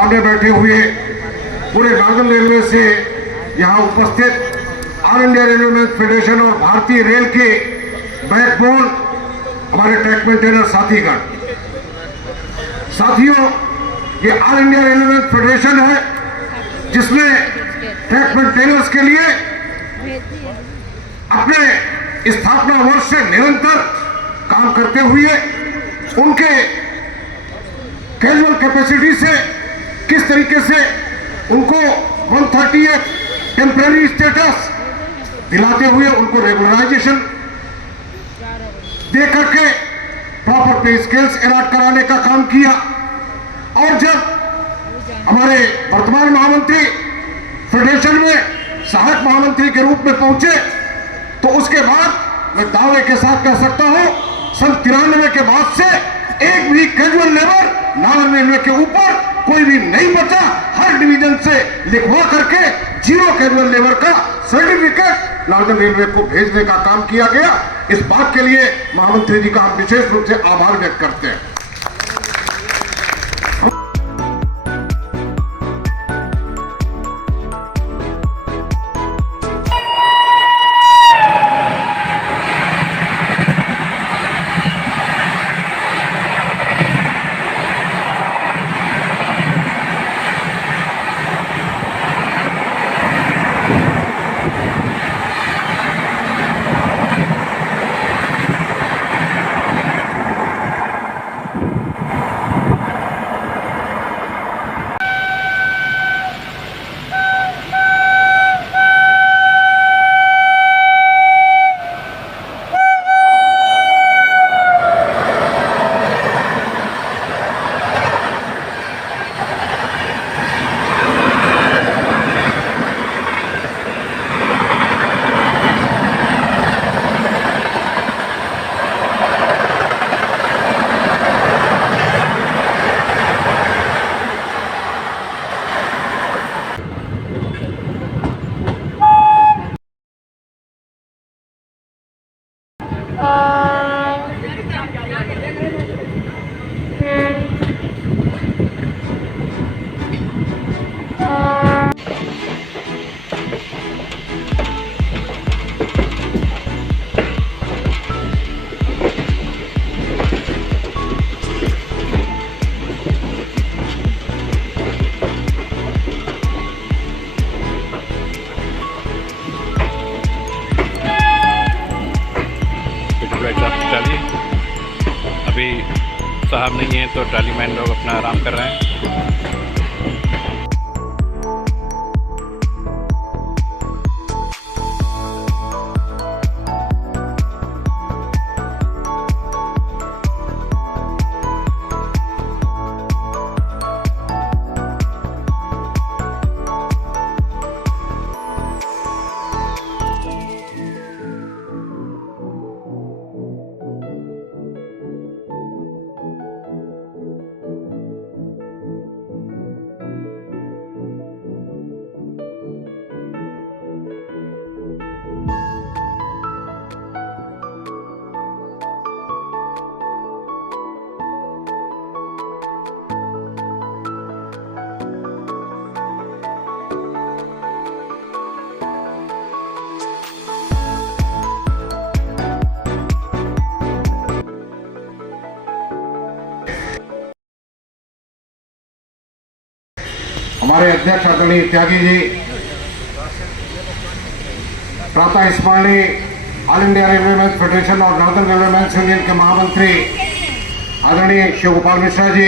सामने बैठे हुए पूरे नॉर्दर्न रेलवे से यहाँ उपस्थित ऑल इंडिया रेलवे फेडरेशन और भारतीय रेल के बैकबोन हमारे ट्रैक मेंटेनर साथीगण, साथियों, ये ऑल इंडिया रेलवे फेडरेशन है जिसमें ट्रैक मेंटेनर्स के लिए अपने स्थापना वर्ष से निरंतर काम करते हुए उनके कैजुअल कैपेसिटी से किस तरीके से उनको 138 टेम्पररी स्टेटस दिलाते हुए उनको रेगुलराइजेशन दे करके प्रॉपर पे स्केल्स अलॉट कराने का काम किया। और जब हमारे वर्तमान महामंत्री फेडरेशन में सहायक महामंत्री के रूप में पहुंचे तो उसके बाद मैं दावे के साथ कह सकता हूं सन 93 के बाद से एक भी कैजुअल लेबर नॉर्दर्न रेलवे के ऊपर कोई भी नहीं बचा। हर डिवीजन से लिखवा करके जीरो कैजुअल लेबर का सर्टिफिकेट नॉर्दर्न रेलवे को भेजने का काम किया गया। इस बात के लिए महामंत्री जी का हम विशेष रूप से आभार व्यक्त करते हैं। अभी साहब नहीं है तो ट्राली मैन लोग अपना आराम कर रहे हैं। हमारे अध्यक्ष आदरणीय त्यागी जी, प्रातः स्मरणीय ऑल इंडिया रेलवे फेडरेशन और नॉर्दर्न रेलवे यूनियन के महामंत्री आदरणीय शिव गोपाल मिश्रा जी,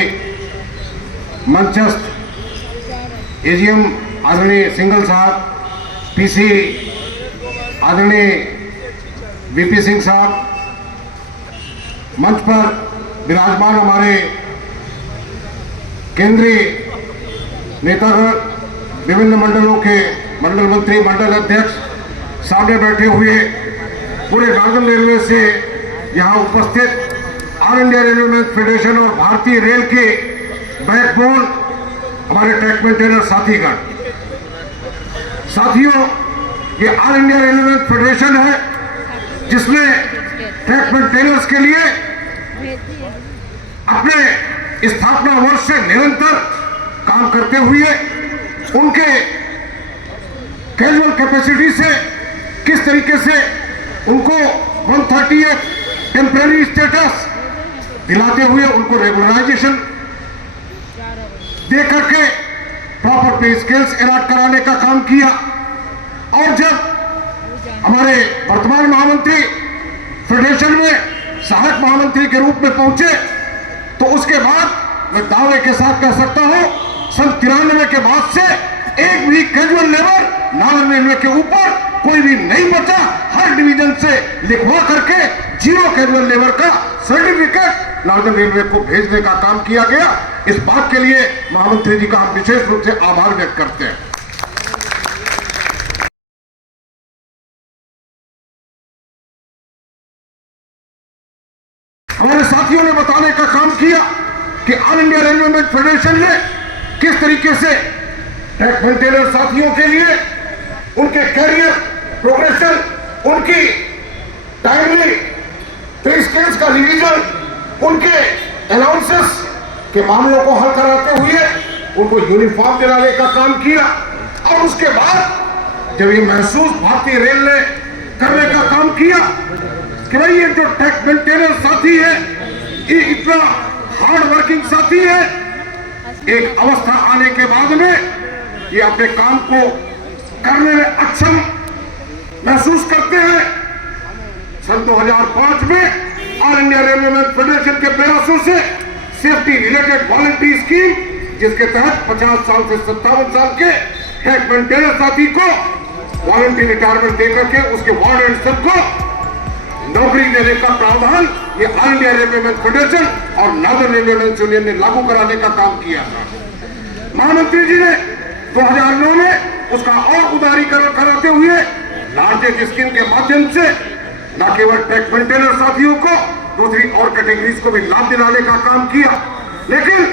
मंचस्थ एजीएम आदरणीय सिंघल साहब, पीसी आदरणीय वीपी सिंह साहब, मंच पर विराजमान हमारे केंद्रीय नेतागण, विभिन्न मंडलों के मंडल मंत्री, मंडल अध्यक्ष, सामने बैठे हुए पूरे नॉर्दर्न रेलवे से यहाँ उपस्थित ऑल इंडिया रेलवे फेडरेशन और भारतीय रेल के बैकबोन हमारे ट्रैक मेंटेनर साथीगण, साथियों, ये ऑल इंडिया रेलवे फेडरेशन है जिसमें ट्रैक मेंटेनर्स के लिए अपने स्थापना वर्ष से निरंतर काम करते हुए उनके कैजुअल कैपेसिटी से किस तरीके से उनको 130th टेम्पररी स्टेटस दिलाते हुए उनको रेगुलराइजेशन दे करके प्रॉपर पे स्केल्स एलाट कराने का काम किया। और जब हमारे वर्तमान महामंत्री फेडरेशन में सहायक महामंत्री के रूप में पहुंचे तो उसके बाद मैं दावे के साथ कह सकता हूं सन 93 के बाद से एक भी कैजुअल लेबर नार्दर्न रेलवे के ऊपर कोई भी नहीं बचा। हर डिवीजन से लिखवा करके 0 कैजुअल लेबर का सर्टिफिकेट नार्दर्न रेलवे को भेजने का काम किया गया। इस बात के लिए महामंत्री जी का हम विशेष रूप से आभार व्यक्त करते हैं। हमारे साथियों ने बताने का काम किया कि ऑल इंडिया रेलवे फेडरेशन ने किस तरीके से ट्रैक मेंटेनर साथियों के लिए उनके कैरियर प्रोग्रेशन, उनकी टाइमली पे स्केल्स का रिवीजन, उनके अलाउंसेस के मामलों को हल कराते हुए उनको यूनिफॉर्म दिलाने का काम किया। और उसके बाद जब ये महसूस भारतीय रेल ने करने का काम किया कि भाई ये जो ट्रैक मेंटेनर साथी है ये इतना हार्ड वर्किंग साथी है, एक अवस्था आने के बाद में ये अपने काम को करने में अक्षम महसूस करते हैं। सन 2005 में ऑल इंडिया रेलवे फेडरेशन के प्रयासों से सेफ्टी रिलेटेड वॉलंटरी स्कीम, जिसके तहत 50 साल से 57 साल के ट्रैक मेंटेनर साथी को वॉलंटरी रिटायरमेंट देकर के उसके वार्ड एंड सब को नौकरी देने का प्रावधान ये ऑल इंडिया रेलवे फेडरेशन और नार्दर्न रेलवे यूनियन ने लागू कराने का काम किया था। महामंत्री जी ने 2009 में उसका और उदारीकरण कराते हुए लार्जेस्ट स्कीम के माध्यम से न केवल ट्रैक मेंटेनर साथियों को दूसरी और कैटेगरीज को भी लाभ दिलाने का काम किया। लेकिन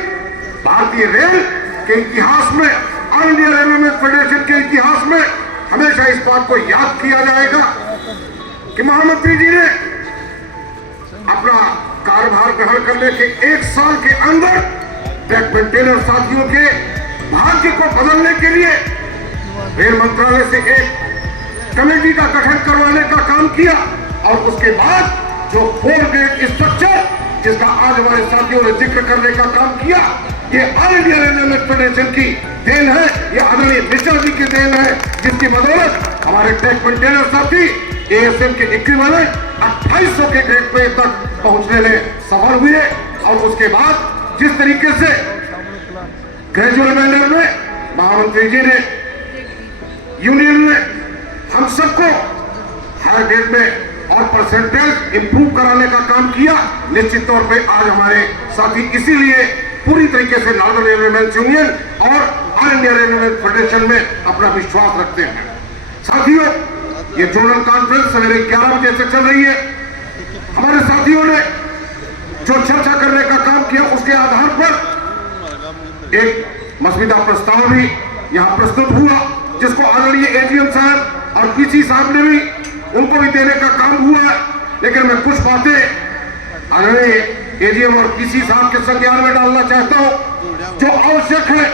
भारतीय रेल के इतिहास में, ऑल इंडिया रेलवे फेडरेशन के इतिहास में हमेशा इस बात को याद किया जाएगा कि महामंत्री जी ने अपना कार्यभार ग्रहण करने के 1 साल के अंदर ट्रैक मेंटेनर साथियों के भाग्य को बदलने के लिए रेल मंत्रालय से एक कमेटी का गठन करवाने का काम किया। और उसके बाद जो 4 ग्रेड स्ट्रक्चर जिसका आज हमारे साथियों ने जिक्र करने का काम किया, ये ऑल इंडिया रेलवे फेडरेशन की देन है, ये आदरणीय मिश्रा जी की देन है, जिसकी बदौलत हमारे ट्रैक मेंटेनर साथी एएसएम के इक्विवेलेंट 2800 के ग्रेड पे तक पहुंचने में सफल हुए। और उसके बाद जिस तरीके से ग्रेजुअल मैनर में महामंत्री जी ने यूनियन ने हम सबको हाई ग्रेड में और परसेंटेज इंप्रूव कराने का काम किया, निश्चित तौर पे आज हमारे साथी इसीलिए पूरी तरीके से नार्दर्न रेलवे यूनियन और ऑल इंडिया रेलवे फेडरेशन में अपना विश्वास रखते हैं। साथियों, ये जोनल कॉन्फ्रेंस सवेरे 11 बजे से चल रही है। हमारे साथियों ने जो चर्चा करने का काम किया उसके आधार पर एक मसविदा प्रस्ताव भी यहां प्रस्तुत हुआ, जिसको आदरणीय एजीएम साहब और पीसी साहब ने भी उनको भी देने का काम हुआ है। लेकिन मैं कुछ बातें आदरणीय एजीएम और पीसी साहब के संज्ञान में डालना चाहता हूं जो आवश्यक है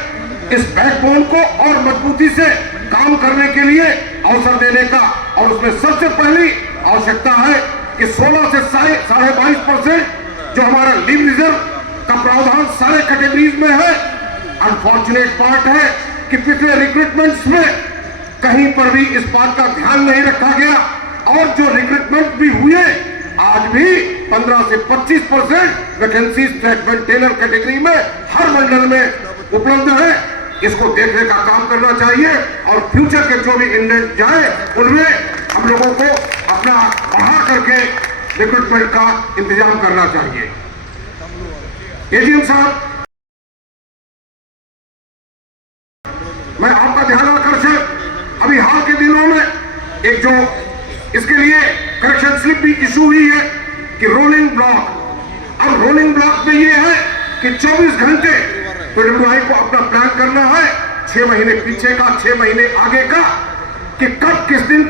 इस बैकबोन को और मजबूती से काम करने के लिए अवसर देने का। और उसमें सबसे पहली आवश्यकता है कि 16 से 22.5% जो हमारा लीव रिजर्व का प्रावधान सारे कैटेगरीज में है। अनफॉर्चुनेट पार्ट है कि पिछले रिक्रूटमेंट्स में कहीं पर भी इस बात का ध्यान नहीं रखा गया और जो रिक्रूटमेंट भी हुए आज भी 15 से 25% वैकेंसीज ट्रैक मेंटेनर कैटेगरी में हर मंडल में उपलब्ध है। इसको देखने का काम करना चाहिए और फ्यूचर के जो भी इंडेंट जाए उनमें हम लोगों को अपना बढ़ा करके रिक्रूटमेंट का इंतजाम करना चाहिए। एजीएम साहब, मैं आपका ध्यान आकर्षण अभी हाल के दिनों में एक जो इसके लिए करेक्शन स्लिप भी इशू हुई है कि रोलिंग ब्लॉक। अब रोलिंग ब्लॉक में ये है कि 24 घंटे पीडब्ल्यूआई को अपना प्लान करना है, 6 महीने पीछे का, 6 महीने आगे का, कि कब किस दिन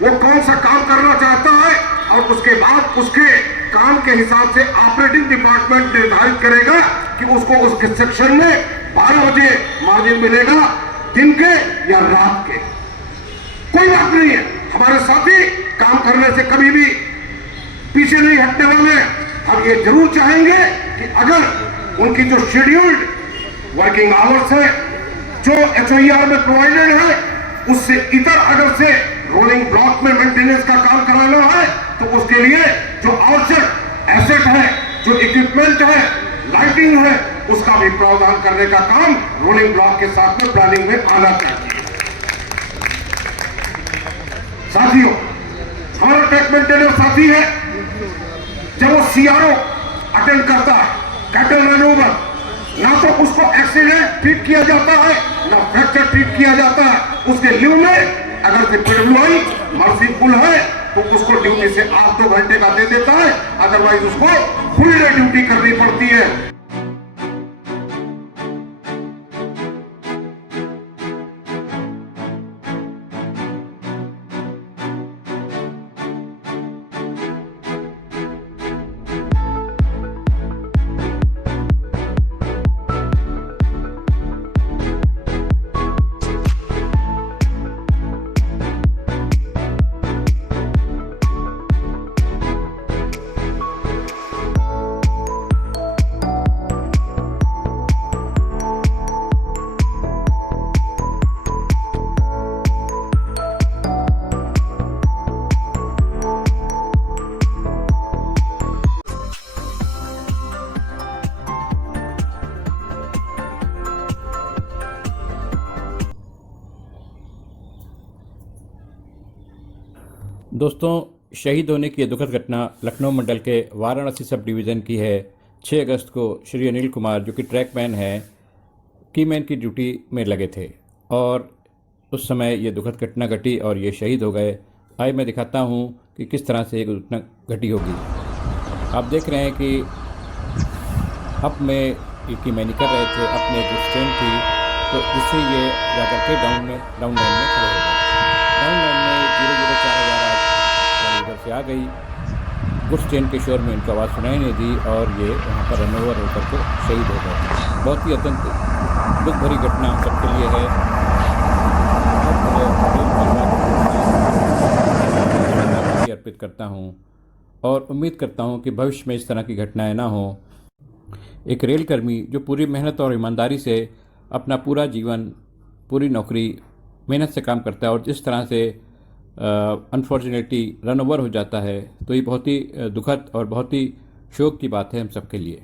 वो कौन सा काम करना चाहता है और उसके बाद उसके काम के हिसाब से ऑपरेटिंग डिपार्टमेंट निर्धारित करेगा कि उसको उस सेक्शन में 12 बजे मार्जिन मिलेगा, दिन के या रात के, कोई बात नहीं है। हमारे साथी काम करने से कभी भी पीछे नहीं हटने वाले। हम ये जरूर चाहेंगे कि अगर उनकी जो शेड्यूल्ड वर्किंग आवर्स है, जो HOER में प्रोवाइडेड है, उससे इतर अगर से रोलिंग ब्लॉक में मेंटेनेंस का काम कराना है तो उसके लिए जो आवश्यक एसेट है, जो इक्विपमेंट है, लाइटिंग है, उसका भी प्रावधान करने का काम रोलिंग ब्लॉक के साथ में प्लानिंग में आना चाहिए। साथियों, हमारा ट्रैक मेंटेनर साथी है, जब वो CRO अटेंड करता है कैटल मैनूवर, ना तो उसको एक्सीडेंट ट्रीट किया जाता है, ना फ्रैक्चर ट्रीट किया जाता है। उसके लीव में अगर से PWI मर्सीफुल है तो उसको ड्यूटी से 8-2 घंटे का दे देता है, अदरवाइज उसको फुल डे ड्यूटी करनी पड़ती है। दोस्तों, शहीद होने की यह दुखद घटना लखनऊ मंडल के वाराणसी सब डिवीज़न की है। 6 अगस्त को श्री अनिल कुमार, जो कि ट्रैकमैन है, कीमैन की ड्यूटी में लगे थे और उस समय ये दुखद घटना घटी और ये शहीद हो गए। आइए मैं दिखाता हूँ कि किस तरह से ये घटना घटी होगी। आप देख रहे हैं कि अप में ये कीमैनी कर रहे थे, अपने एक स्टैंड थी, तो जिससे ये जाकर के डाउन लाइन में खड़े हो गए। डाउन लाइन में 004 इधर से आ गई। गुड्स ट्रेन के शोर में इनको आवाज़ सुनाई नहीं दी और ये वहाँ पर रन ओवर होकर के शहीद हो गए। बहुत ही अत्यंत दुख भरी घटना हम सबके लिए है। अर्पित करता हूँ और उम्मीद करता हूँ कि भविष्य में इस तरह की घटनाएं ना हो। एक रेलकर्मी जो पूरी मेहनत और ईमानदारी से अपना पूरा जीवन, पूरी नौकरी मेहनत से काम करता है और जिस तरह से अनफॉर्चुनेटली रन ओवर हो जाता है, तो ये बहुत ही दुखद और बहुत ही शोक की बात है हम सबके लिए।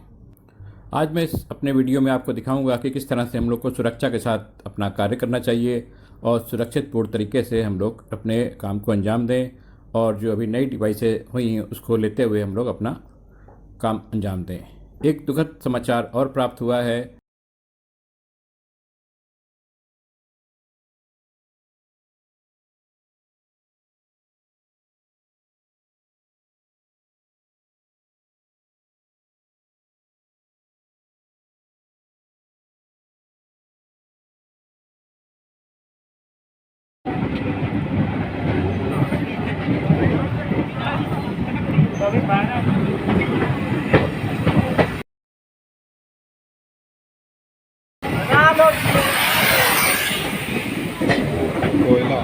आज मैं इस अपने वीडियो में आपको दिखाऊंगा कि किस तरह से हम लोग को सुरक्षा के साथ अपना कार्य करना चाहिए और सुरक्षित पूर्ण तरीके से हम लोग अपने काम को अंजाम दें और जो अभी नई डिवाइसें हुई हैं उसको लेते हुए हम लोग अपना काम अंजाम दें। एक दुखद समाचार और प्राप्त हुआ है। कोयला